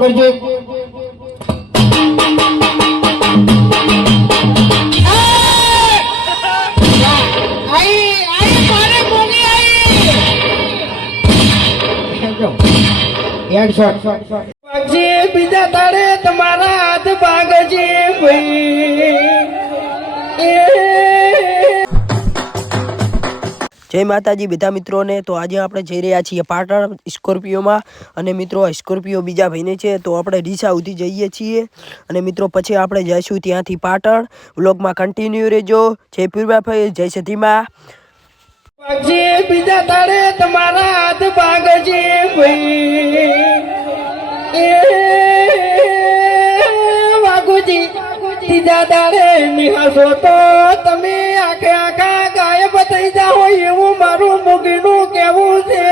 કરજો બીજા તારે તમારા હાથ ભાગજે જય માતાજી બધા મિત્રોને। તો આજે આપણે જઈ રહ્યા છીએ પાટણ સ્કોર્પિયોમાં અને મિત્રો સ્કોર્પિયો બીજા ભાઈને છે તો આપણે ડીસા સુધી જઈએ છીએ અને મિત્રો પછી આપણે જઈશું ત્યાંથી પાટણ। વ્લોગમાં કન્ટિન્યુ રહેજો। જય પૂર્વાભાઈ, જય સધીમાં। બીજા તારે તમારા હાથ ભાગજે વાઘુજી ત્રીજા તારે નિહાસો તો તમે આખે આખા ગાયબ થઈ જાઓ એવું મારું મુગીનું કેવું છે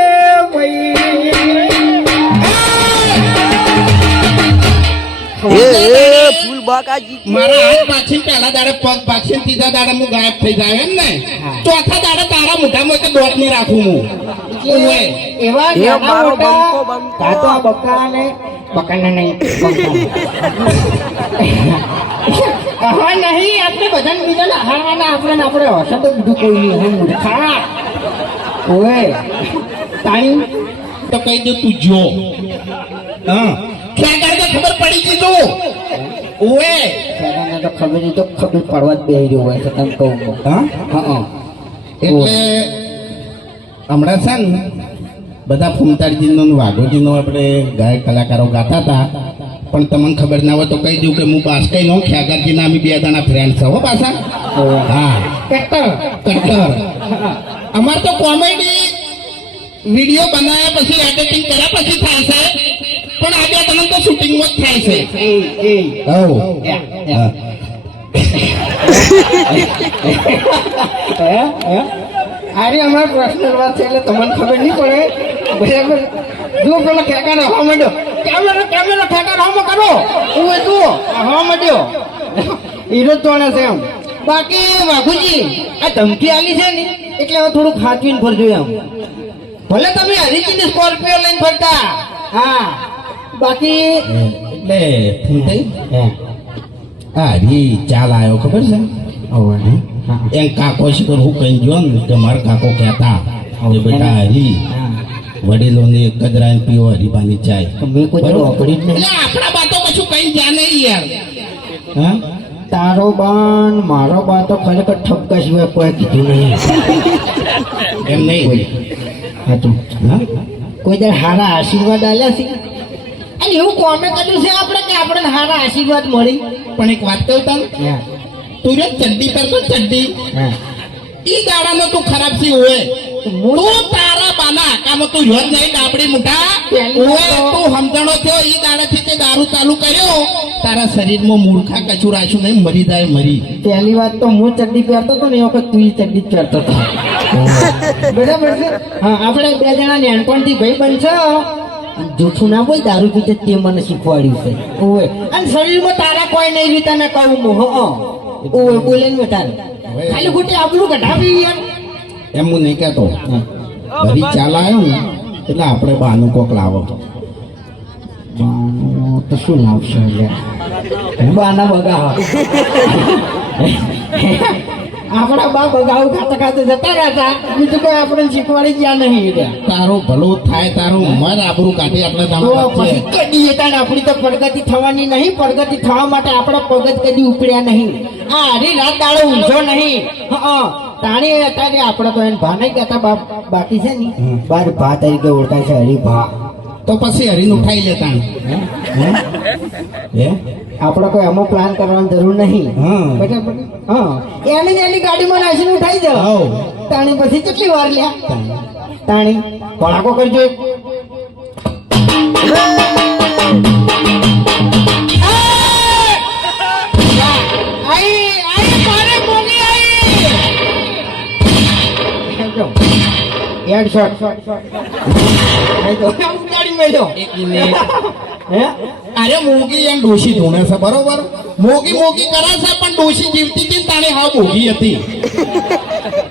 ફૂલ બાકાજી મારા હાથ પાછી પહેલા દાડે પગ પાછી ત્રીજા દાડે હું ગાયબ થઈ જાય એમ ને ચોથા દાડે તારા મોઢામાં કે દોત નહીં રાખું હું એવા મારો બંકો બંકો બકાને બકાને નહીં હા નહીં આપણે બધાને બીજાને હારવાના આપણે હશે તો બીજું કોઈ નહીં મૂર્ખા ઓએ તાણી તો કહી દો તું જો હા ક્યાં કરકે ખબર પડી ગઈ તું ઓએ ખેડાને તો ખબર નહીં તો ખબર પડવા જ બેહી રહ્યો હોય છે તમે કહું હા હા એટલે હમણાં છે ને બધા ફૂમતાળજીનો વાઘોજીનો આપણે ગાયક કલાકારો ગાતા હતા પણ તમને ખબર ના હોય તો કહી દઉં કે હું બાસ્કઈ નો ખ્યાગારજીના અમે બે જણા ફ્રેન્ડ છે હો પાછા હા કટ્ટર અમાર તો કોમેડી વિડીયો બનાવ્યા પછી એડિટિંગ કર્યા પછી થાય છે પણ આ બે જણા તો શૂટિંગમાં જ થાય છે અરે અમારે પર્સનલ વાત છે એટલે તમને ખબર નહીં પડે બરાબર જો પેલો ખેકા હવા માંડ્યો કેમેરા ખેકા હવામાં કરો હું તું હવા માંડ્યો હીરો તોડે છે એમ બાકી વાઘુજી આ ધમકી આલી છે ને એટલે હવે થોડું ખાચવીને ફરજો એમ ભલે તમે હરીચીની સ્કોર્પિયો લઈને ફરતા હા બાકી એટલે ફૂમતાઈ હા હરી ચાલ આવ્યો ખબર છે એમ કાકો શીખર હું કઈ જો ને કે મારા કાકો કહેતા કે બેટા હરી વડીલોને એક જ રાય પીવો હરીબાની ચાય મેં કોઈ વાપરી જ નહીં એટલે આપણા બાતો કશું કઈ જા નહીં યાર હા તારો બાન મારો બા તો ખરેખર ઠપકા સિવાય કોઈ કીધું નહીં એમ નહીં હતું હા કોઈ દર હારા આશીર્વાદ આલ્યા છે અને એવું કોમે કર્યું છે આપણે કે આપણે હારા આશીર્વાદ મળી પણ એક વાત કહું તને તું રે ચડ્ડી કરતો ચડ્ડી ઈ દાડામાં તું ખરાબ સી હોય તું તારા બાના આકામાં તું યોજ નહીં ડાબડી મુઠા ઓય તું સમજણો થયો ઈ દાડાથી તે દારૂ ચાલુ કર્યો તારા શરીરમાં મૂર્ખા કચું રાખ્યું નહીં મરી જાય મરી પહેલી વાત તો હું ચડ્ડી પહેરતો હતો ને એ વખત તું ચડ્ડી જ પહેરતો હતો બરાબર છે હા આપણે બે જણા નાનપણથી ભાઈ બનશો જૂઠું ના બોલ દારૂ પીતે તે મને શીખવાડ્યું છે ઓય અને શરીરમાં તારા કોઈ નહીં રીતા ને કહું હું ઓય બોલે ને તારે ખાલી ખોટી આપણું કઢાવી યાર એમ હું નહીં કહેતો ભરી ચાલ આવ્યો ને એટલે આપણે બાનું કોક લાવો તો શું લાવશે બાના બગા આપણા બા બગાવ ખાતા ખાતા જતા રહેતા બીજું કોઈ આપણે શીખવાડી ગયા નહીં તારું ભલું થાય તારું મર આબરૂ કાઢી આપણે પછી કદી તાણ આપણી તો પ્રગતિ થવાની નહીં પ્રગતિ થવા માટે આપણા પગત કદી ઉપડ્યા નહીં આ હરી રાત દાડો ઊંઝો નહીં તાણી અત્યારે આપણે તો એને ભા નહીં કહેતા બાકી છે ને બાર ભા તરીકે ઓળખાય છે હરી ભા તો પછી હરીને ઉઠાઈ લેતા આપણે કોઈ અમુક પ્લાન કરવાની જરૂર નહીં બરાબર હા એની ગાડીમાં નાખીને ઉઠાઈ જાવ તાણી પછી કેટલી વાર લ્યા તાણી પડાકો કરજો અરે મોગી એમ ડોશી ધોણે છે બરોબર મોગી કરે છે પણ ડોશી જીવતી હતી તાણે હા મોગી હતી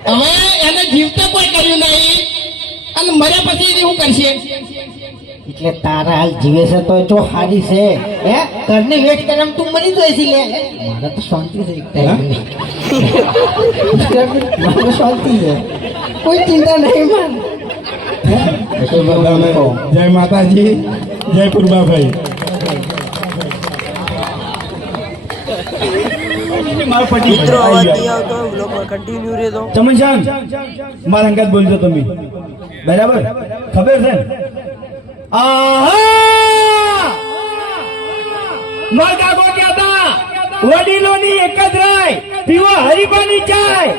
હવે એને જીવતે કોઈ કર્યું નહીં અને મર્યા પછી શું કરશે એટલે તારા હાલ જીવે છે તો જો હારી છે હે ઘરની વેટ કરે તું મરી જાય છે લે મારે તો શાંતિ છે એક ટાઈમ મારે શાંતિ છે કોઈ ચિંતા નહીં માન જય માતાજી જય કુરબાભાઈ મિત્રો અવાજ નહીં આવતો વ્લોગમાં કન્ટિન્યુ રહેતો. ચમનશાન મારા અંગાત બોલજો તમે બરાબર ખબર છે ને? આહા માર કાકો કહેતા વડીલોની એક જ રાય પીવો હરીબાની ચાય.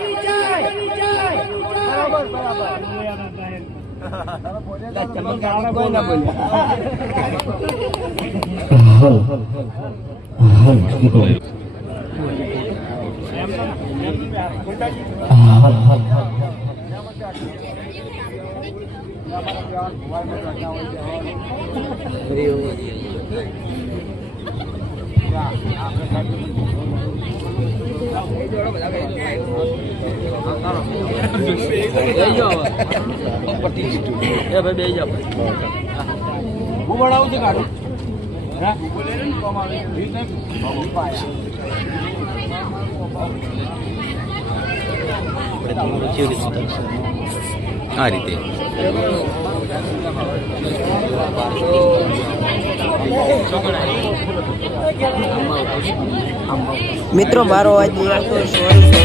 આ રીતે મિત્રો મારો અવાજ નહીં આવતો સોરી.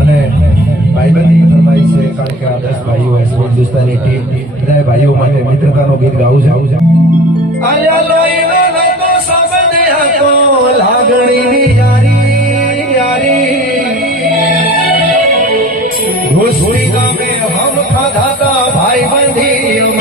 અને ભાઈબંધની ફરમાઈશ છે કારણ કે આ 10 ભાઈઓ એસપી હિન્દુસ્તાની ટીમ બધા ભાઈઓ માટે મિત્રતાનું ગીત ગાવું છે આયા લોહીનો નતો સંબંધ હતો લાગણીની યારી યારી ઘોસડી ગામે હમ ખાધા તા ભાઈબંધી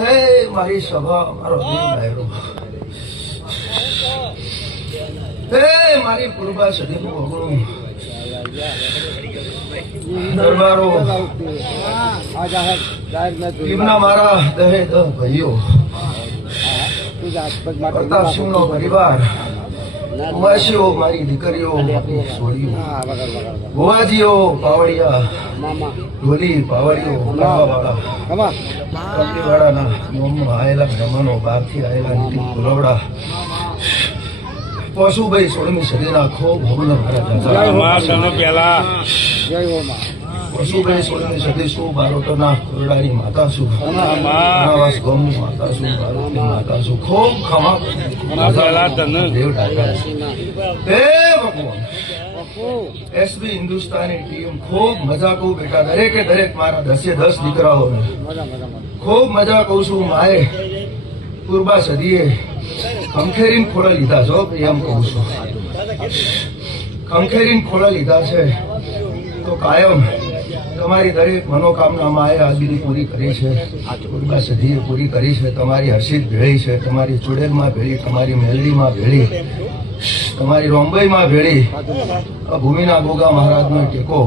અમારી મારી સભા મારો દિલ ડાયરો મારી પૂર્વા સદીનું અગણું દરબારો ભીમના મારા દહે દહ ભાઈઓ પ્રતાપસિંહનો પરિવાર વાસીઓ મારી દીકરીઓ મારી છોડીઓ ભુવાજીઓ પાવડિયા ઢોલી પાવડીઓ વાળા કંપનીવાળાના નોમમાં આવેલા મહેમાનો બહારથી આવેલા નીતિ પુરવડા પશુભાઈ 16મી સદીના ખૂબ હમલો મારા પશુભાઈ 16મી સદી શું બારોટોના કોરડાની માતા છું નવાસ ગોમની માતા છું બારોટની માતા છું ખૂબ ખમા દેવ ડાયરા હે ભગવાન એસબી હિન્દુસ્તાની ટીમ ખૂબ મજા કહું બેટા દરેકે દરેક મારા 10 દીકરાઓને ખૂબ મજા કહું છું માએ પૂર્વા સદીએ ખંખેરીને ખોળા લીધા છો એમ કહું છું ખંખેરીને ખોળા લીધા છે તો કાયમ તમારી દરેક મનોકામના માએ આજની પૂરી કરી છે પૂર્વા સદીએ પૂરી કરી છે તમારી હર્ષિત ભેળી છે તમારી ચુડેલમાં ભેળી તમારી મેલડીમાં ભેળી તમારી રોંબઈમાં ભેળી આ ભૂમિના ગોગા મહારાજનો ટેકો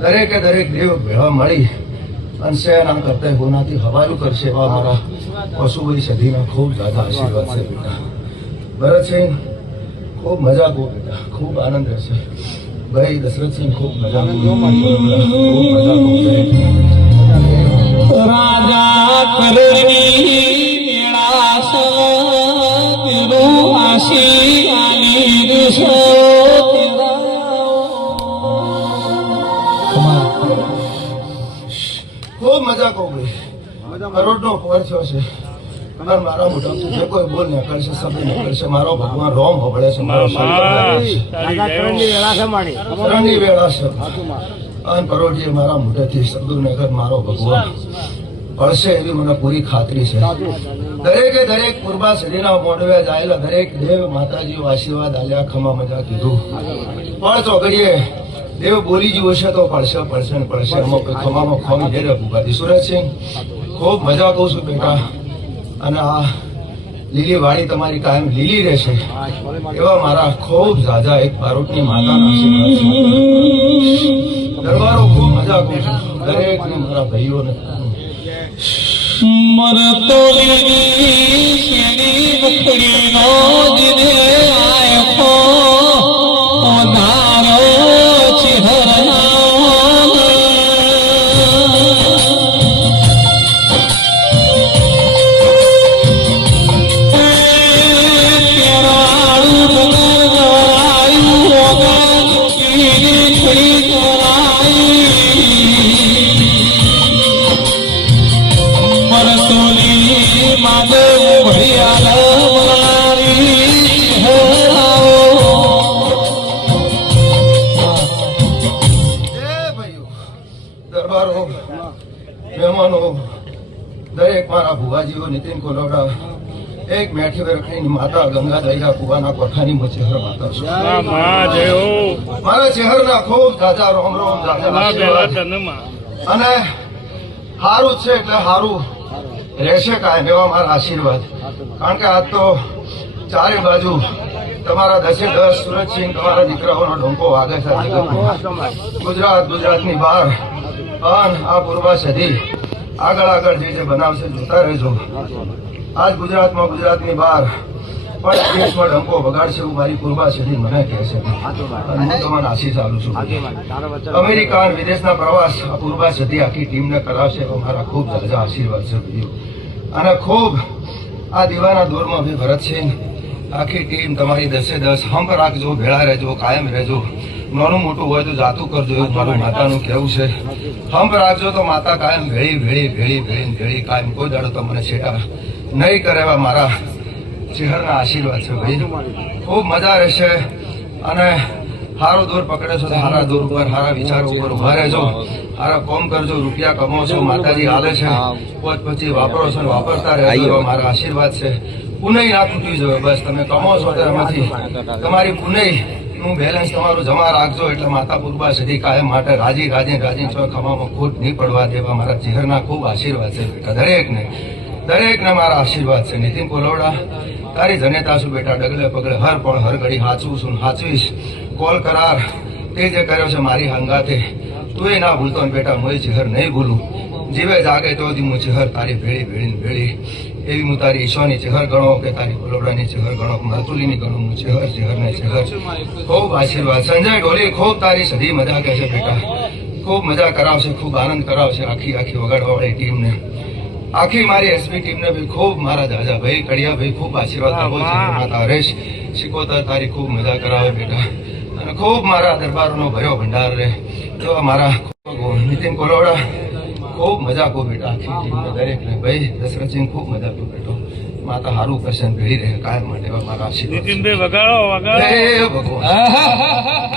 દરેકે દરેક દેવ ભેળા મળી અને સેના કરતા હોનાથી હવાલું કરશે એવા મારા પશુભાઈ સદીના ખૂબ દાદા આશીર્વાદ છે બેટા ભરતસિંહ ખૂબ મજા કહો બેટા ખૂબ આનંદ રહેશે ભાઈ દશરથસિંહ ખૂબ મજા કહો ખૂબ મજા કહો રાજા કરની મેળાસ પીરો આશી આની દિશો ખૂબ મજા કહો ભાઈ કરોડનો પોર થયો છે અને મારા મોઢામાંથી જે કોઈ બોલ નીકળશે શબ્દ નીકળશે મારો ભગવાન રોમ હોબળે છે મારો શરણની વેળા છે અને કરોડજી મારા મોઢેથી શબ્દો નીકળ મારો ભગવાન પડશે એવી મને પૂરી ખાતરી છે દરેકે દરેક પૂર્વા સદીના મોઢવે જાયેલા દરેક દેવ માતાજીઓ આશીર્વાદ આલ્યા ખમા મજા કીધું પણ ચોગડીએ દેવ બોલી ગયું હશે તો પડશે પડશે ને પડશે અમુક ખમામાં ખોમી જઈ રહ્યો ભૂપાથી સુરજસિંહ ખૂબ મજા કહું છું બેટા અને આ લીલી વાડી તમારી કાયમ લીલી રહેશે એવા મારા ખૂબ ઝાઝા એક બારોટની માતાના આશીર્વાદ છે દરબારો ખૂબ મજા કહું છું દરેકને મારા ભાઈઓને મરતોલીની શેની મુખડીનો જીને આયખો ઓધારો ચિહરનો દરબારો મહેમાનો દરેક મારા ભુવાજીઓ નીતિન કોલોડા એક મેઠી રખાઈની માતા ગંગા દૈયા કુવાના કોઠાની હું ચહેર માતા છું મારા ચહેરના ખૂબ જાજા રોમ રોમ અને હારું છે એટલે હારું રહેશે કાયમ એવા મારા આશીર્વાદ કારણ કે આજ તો ચારે બાજુ તમારા 10 સુરજસિંહ તમારા દીકરાઓનો ડોંકો વાગે છે ગુજરાતની બહાર પણ આ પૂર્વા સદી આગળ જે બનાવશે જોતા રહેજો આજ ગુજરાતની બહાર પણ દેશમાં ડંકો વગાડશે એવું મારી પૂર્વા સદી મને કહે છે અને હું તમને આશીષ આપું છું અમેરિકા અને વિદેશના પ્રવાસ આ પૂર્વા સદી આખી ટીમને કરાવશે એવો મારા ખૂબ જાજા આશીર્વાદ છે ભાઈઓ અને ખૂબ આ દીવાના દોરમાં ભાઈ ભરતસિંહ આખી ટીમ તમારી 10 હંપ રાખજો ભેળા રહેજો કાયમ રહેજો નાનું મોટું હોય તો જાતું કરજો એવું મારું માતાનું કહેવું છે હંપ રાખજો તો માતા કાયમ ભેળી કાયમ કોઈ દાડો તો મને છેટા નહીં કરે એવા મારા ચહેરના આશીર્વાદ છે ભાઈ ખૂબ મજા રહેશે અને સારો દોર પકડે છો તો સારા દોર ઉપર સારા વિચારો ઉપર ઉભા રહેજો સારા કોમ કરજો રૂપિયા કમો છો માતાજી હાલે છે પછી વાપરો છો વાપરતા રહેજો એવા મારા આશીર્વાદ છે પુનઃ ના તૂટી જાય બસ તમે કમો છો તેમાંથી તમારી પુનઃ નું બેલેન્સ તમારું જમા રાખજો એટલે માતા પૂર્વા સદી કાયમ માટે રાજી છો ખવામાં ખોટ નહીં પડવા દેવા મારા ચહેરના ખૂબ આશીર્વાદ છે બેટા દરેકને મારા આશીર્વાદ છે નીતિન કોલોડા તારી જનેતા છું બેટા ડગલે પગલે હર પળ હર ઘડી હાચવું છું હાચવીશ કોલ કરાર તે જે કર્યો છે મારી હંગાતે તું એ ના ભૂલતો ને બેટા હું ચહેર નહીં ભૂલું જીવે જાગે તો હું ચહેર તારી ભેળી ભેળી ભેળી એવી હું તારી ઈશ્વરની ચહેર ગણો કે તારી કોલોડાની ચહેર ગણો માતુલીની ગણો હું ચહેર ને ચહેર ખૂબ આશીર્વાદ સંજય ઢોલી ખૂબ તારી સધી મજા કહે છે બેટા ખૂબ મજા કરાવશે ખૂબ આનંદ કરાવશે આખી વગાડવાવાળી ટીમને આખી મારી એસપી ટીમને બી ખૂબ મારા દાદા ભાઈ કડિયા ભાઈ ખૂબ આશીર્વાદ આપો છે માતા હરેશ શિકોતર તારી ખૂબ મજા કરાવે બેટા અને ખૂબ મારા દરબારોનો ભર્યો ભંડાર રહે એવા મારા નીતિન કોલોડા ખૂબ મજા કહું બેટા આખી ટીમને દરેકને ભાઈ દશરથસિંહ ખૂબ મજા કહું બેટો માતા હારું કરશે ભેળી રહે કાયમ માટે એવા મારા આશીર્વાદ જય ભગવાન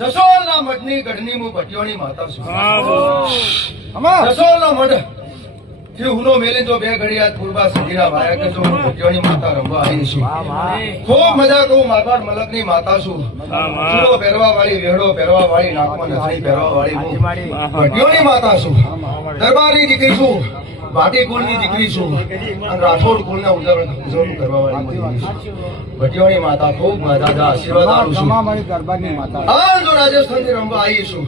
જસોલના મઠની ગઢની હું ભટિયોની માતા છું જસોલનો મઠ થી હુનો મેલી તો બે ઘડિયાળ પૂર્વા સજીના વાયા કે જો હું ભટિયોની માતા રમવા આવી છું ખૂબ મજા કહું મારવાડ મલકની માતા છું ચૂડો પહેરવા વાળી વેડો પહેરવા વાળી નાકમાં નથણી પહેરવા વાળી હું ભટિયોની માતા છું દરબારની દીકરી છું ભાટી કુળની દીકરી છું અને રાઠોડ કુળના ઉજવણી કરવા વાળી ભટિયોની માતા ખૂબ દાદા આશીર્વાદ આપું છું હા જો રાજસ્થાનથી રમવા આવી છું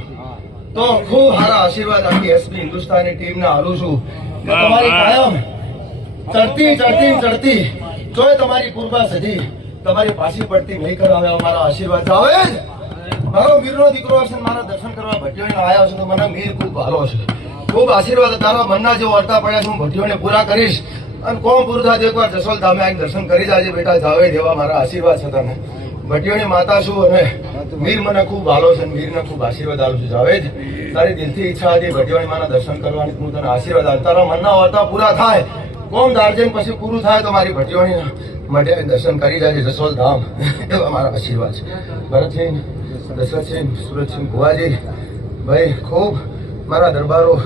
તો ખૂબ સારા આશીર્વાદ આખી એસપી હિન્દુસ્તાની ટીમને હારું છું કે તમારી કાયમ ચડતી જોઈ તમારી પૂર્વા સધી તમારી પાછી પડતી નહીં કરાવે મારા આશીર્વાદ આવે જ મારો મીરનો દીકરો હશે મારા દર્શન કરવા ભટિયોને આવ્યા છે તો મને મીર ખૂબ ભાલો છે ખૂબ આશીર્વાદ તારા મનના જે વર્તા પડ્યા છે હું ભટિયોને પૂરા કરીશ અને કોણ પૂરું થાય એકવાર જસોલ ધામે આવીને દર્શન કરી જાજે બેટા જાવે દેવા મારા આશીર્વાદ છે તને ભટિયોની માતા છું અને મીર મને ખૂબ ભાલો છે મીરને ખૂબ આશીર્વાદ આપું છું જાવેદ તારી દિલથી ઈચ્છા હતી ભટિયોની માના દર્શન કરવાની હું તને આશીર્વાદ આપું તારા મનના વર્તા પૂરા થાય કોમ દાર્જન પછી પૂરું થાય તો મારી ભટિયોની માટે દર્શન કરી જાય જસોલ ધામ એવા મારા આશીર્વાદ છે ભરતસિંહ દશરથસિંહ સુરતસિંહ ભુવાજી ભાઈ ખૂબ મારા દરબારો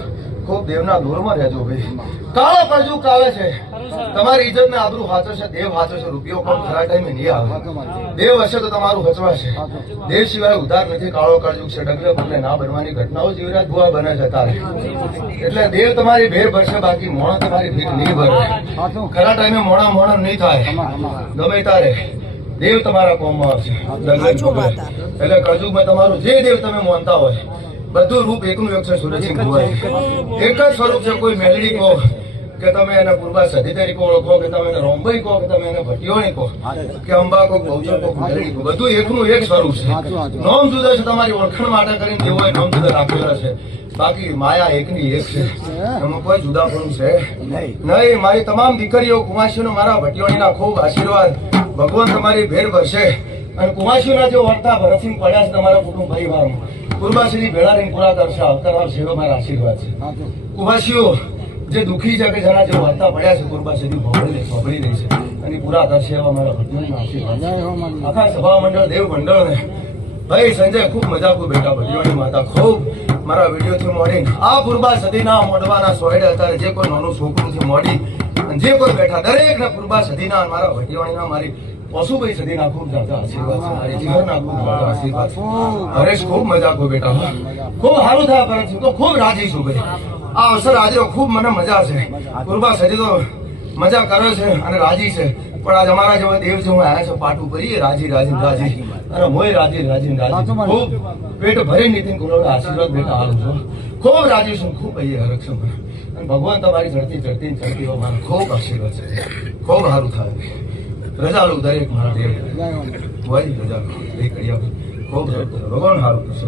ખૂબ દેવના દૂરમાં રહેજો ભાઈ કાળો કળજુગ આવે છે તમારી ઇજ્જત ને આબરૂ હાચો છે દેવ હાચો છે રૂપિયો પણ ખરા ટાઈમે નહીં આવે દેવ હશે તો તમારું હચવાશે દેવ સિવાય ઉધાર નથી કાળો કળજુગ છે ડગલે પગલે ના બનવાની ઘટનાઓ જીવરાજ ભુવા બને છે તારે એટલે દેવ તમારી ભેર ભરશે બાકી મોણા તમારી ભીખ નહીં ભરે ખરા ટાઈમે મોણા નહીં થાય ગમે તારે દેવ તમારા કોમમાં આવશે એટલે કળજુગમાં તમારું જે દેવ તમે માનતા હોય બધું રૂપ એકનું એક છે સુરતસિંહ ભુવાજી એક જ સ્વરૂપ છે કોઈ મેલડી કહો કે તમે એને પૂર્વા સધી તરીકે ઓળખો, કે તમે એને રોમભાઈ કહો, કે તમે એને ભટિયોણી કહો, કે અંબા કહો, બહુચર કહો, કુંડળી કહો, બધું એકનું એક સ્વરૂપ છે. નોમ જુદો છે, તમારી ઓળખાણ માટે કરીને જેવો નોમ જુદા રાખેલા છે. બાકી માયા એકની એક છે, એમાં કોઈ જુદાપણું છે નહીં. મારી તમામ દીકરીઓ કુમાસીઓનો મારા ભટિયોણીના ખૂબ આશીર્વાદ. ભગવાન તમારી ભેર ભરશે અને કુમાસીઓના જે વર્તા ભરતસિંહ પડ્યા છે તમારા કુટુંબ પરિવારમાં, પૂર્વાશ્રી ભેળા રહીને પૂરા કરશે, આવકારશે, એવો મારા આશીર્વાદ છે. કુમાસીઓ જે દુઃખી છે, કે જેના જે વર્તા પડ્યા છે, પૂર્વાશ્રી સાંભળી રહી છે અને પૂરા કરશે, એવા મારા ભટિયોણીના આશીર્વાદ છે. આખા સભા મંડળ, દેવ મંડળને ભાઈ સંજય ખૂબ મજા ખૂબ બેટા ભટિયોણી માતા ખૂબ મારા વિડીયોથી મોડી આ પૂર્વા સદીના મોડવાના સોયડે અત્યારે જે કોઈ નાનું છોકરું છે મોડી અને જે કોઈ બેઠા દરેકને પૂર્વા સદીના મારા ભટિયોણીના, મારી પશુભાઈ સદીના ખૂબ જાજા આશીર્વાદ છે. મારી જીવનના ખૂબ જાજા આશીર્વાદ છે. હરેશ ખૂબ મજા ખૂબ બેટા, ખૂબ સારું થાય પરંતુ તો ખૂબ રાજી છું ભાઈ. આ અવસર આજે ખૂબ મને મજા છે. પૂર્વા સદી તો મજા કરે છે અને રાજી છે, પણ આજ અમારા જેવા દેવ છે, હું આવ્યા છે પાટું કરીએ રાજી અને મોય રાજી ખૂબ પેટ ભરી નીતિન કુલોના આશીર્વાદ બેટા હાલું છું. ખૂબ રાજી છું, ખૂબ અહીંયા હરખ છું મને. અને ભગવાન તમારી ચડતી મારા ખૂબ આશીર્વાદ છે. ખૂબ સારું થાય. રજા લો દરેક મારા દેવ વારી રજા લો એક કડિયા ખૂબ ભગવાન સારું કરશે.